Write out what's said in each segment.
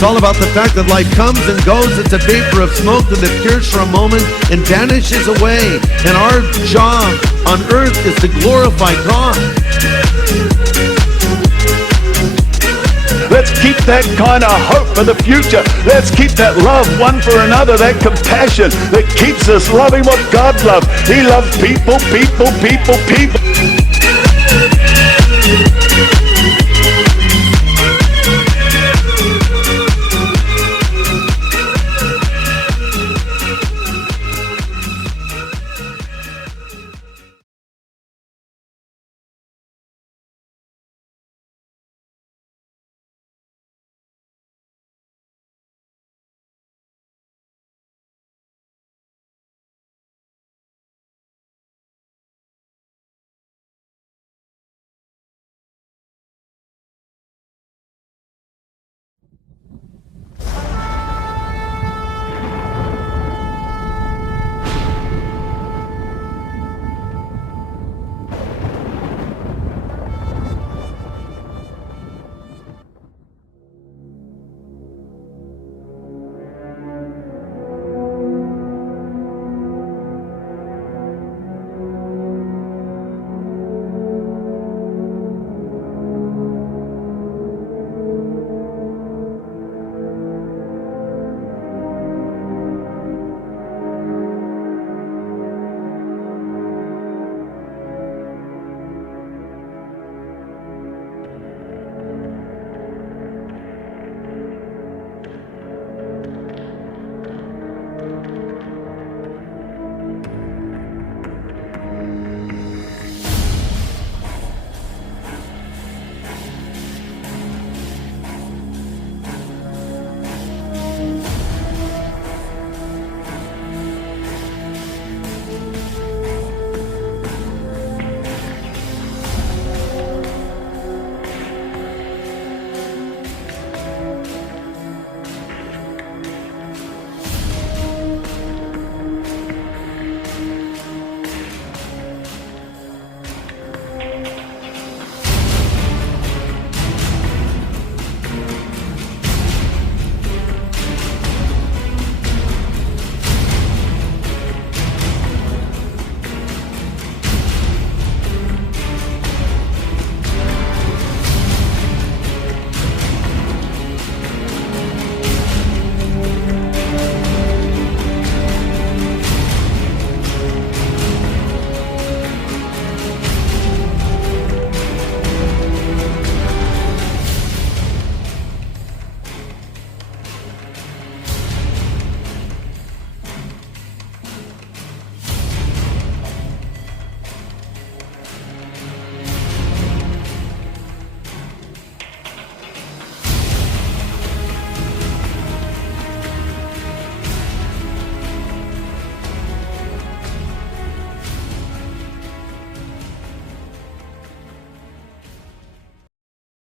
It's all about the fact that life comes and goes. It's a vapor of smoke that appears for a moment and vanishes away. And our job on earth is to glorify God. Let's keep that kind of hope for the future. Let's keep that love one for another, that compassion that keeps us loving what God loves. He loves people, people, people, people.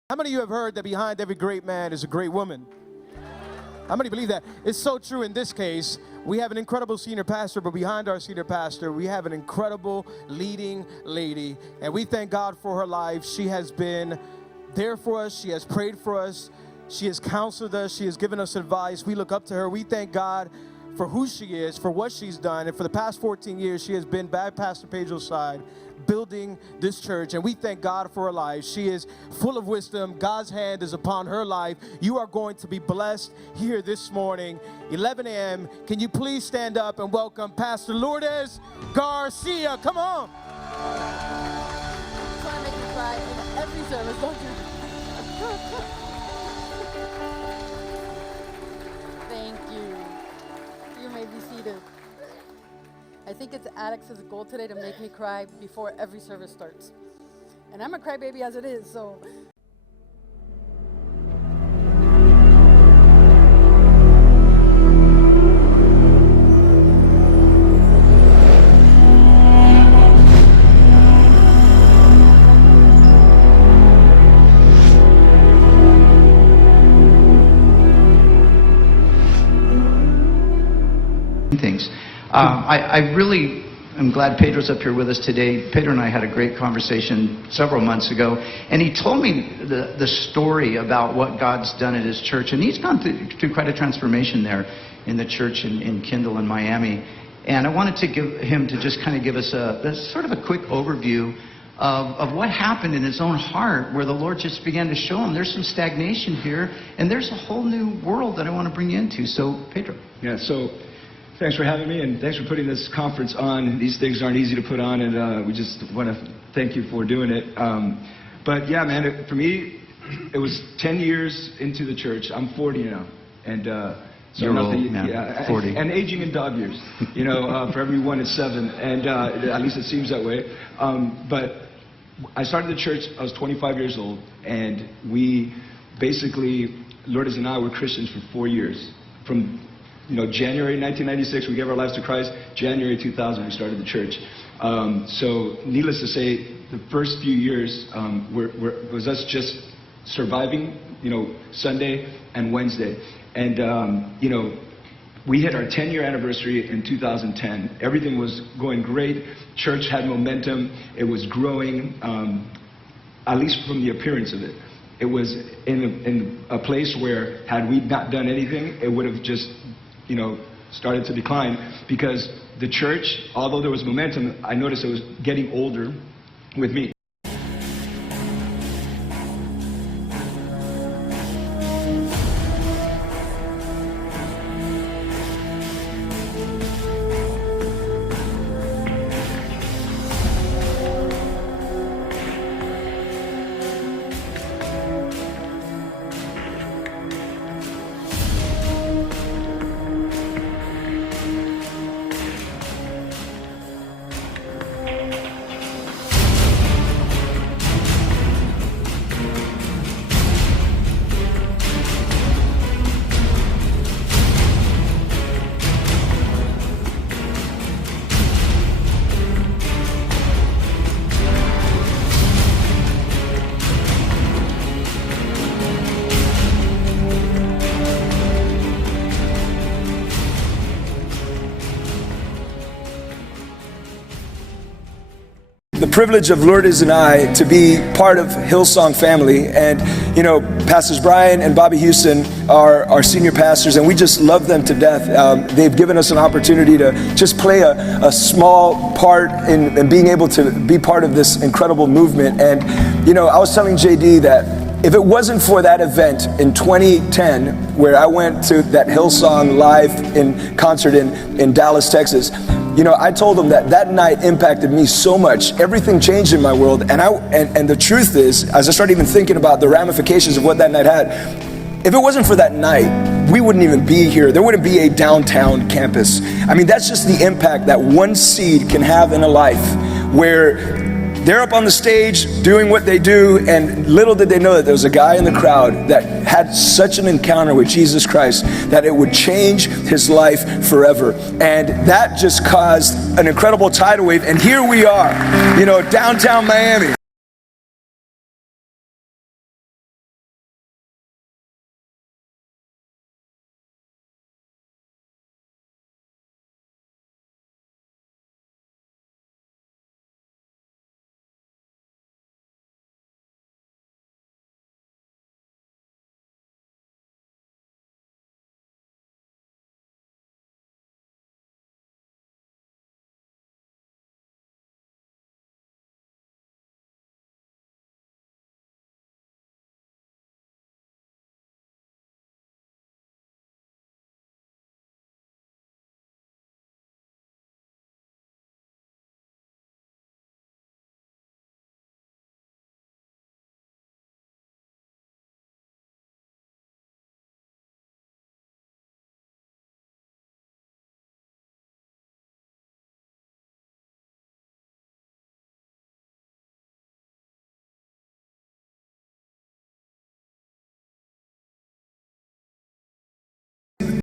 How many of you have heard that behind every great man is a great woman? How many believe that? It's so true in this case. We have an incredible senior pastor, but behind our senior pastor, we have an incredible leading lady. And we thank God for her life. She has been there for us. She has prayed for us. She has counseled us. She has given us advice. We look up to her. We thank God for who she is, for what she's done. And for the past 14 years, she has been by Pastor Pedro's side, building this church, and we thank God for her life. She is full of wisdom. God's hand is upon her life. You are going to be blessed here this morning, 11 a.m. Can you please stand up and welcome Pastor Pedro Garcia? Come on. You want to make me cry in every service, don't you? Thank you. You may be seated. I think it's Alex's goal today to make me cry before every service starts. And I'm a crybaby as it is, so. Things. I really I'm glad Pedro's up here with us today. Pedro and I had a great conversation several months ago, and he told me the story about what God's done at his church, and he's gone through quite a transformation there in the church in Kendall in Miami. And I wanted to give him to just kind of give us a sort of a quick overview of what happened in his own heart, where the Lord just began to show him there's some stagnation here, and there's a whole new world that I want to bring you into. So, Pedro. Yeah, so thanks for having me, and thanks for putting this conference on. These things aren't easy to put on, and we just want to thank you for doing it. But yeah, man, for me, it was 10 years into the church. I'm 40 now, and so you're old, man. Yeah, 40. and aging in dog years. You know, for every one, it's 7, and at least it seems that way. But I started the church. I was 25 years old, and we basically, Lourdes and I were Christians for 4 years. From January 1996, we gave our lives to Christ. January 2000, we started the church. So needless to say, the first few years was us just surviving, Sunday and Wednesday. And, we hit our 10-year anniversary in 2010. Everything was going great. Church had momentum. It was growing, at least from the appearance of it. It was in a place where, had we not done anything, it would have just started to decline, because the church, although there was momentum, I noticed it was getting older with me. The privilege of Lourdes and I to be part of Hillsong family, and Pastors Brian and Bobby Houston are our senior pastors, and we just love them to death. They've given us an opportunity to just play a small part in being able to be part of this incredible movement. And I was telling JD that if it wasn't for that event in 2010, where I went to that Hillsong live in concert in Dallas, Texas, I told them that night impacted me so much. Everything changed in my world. And the truth is, as I started even thinking about the ramifications of what that night had, if it wasn't for that night, we wouldn't even be here. There wouldn't be a downtown campus. I mean, that's just the impact that one seed can have in a life, where they're up on the stage doing what they do, and little did they know that there was a guy in the crowd that had such an encounter with Jesus Christ that it would change his life forever. And that just caused an incredible tidal wave, and here we are, downtown Miami.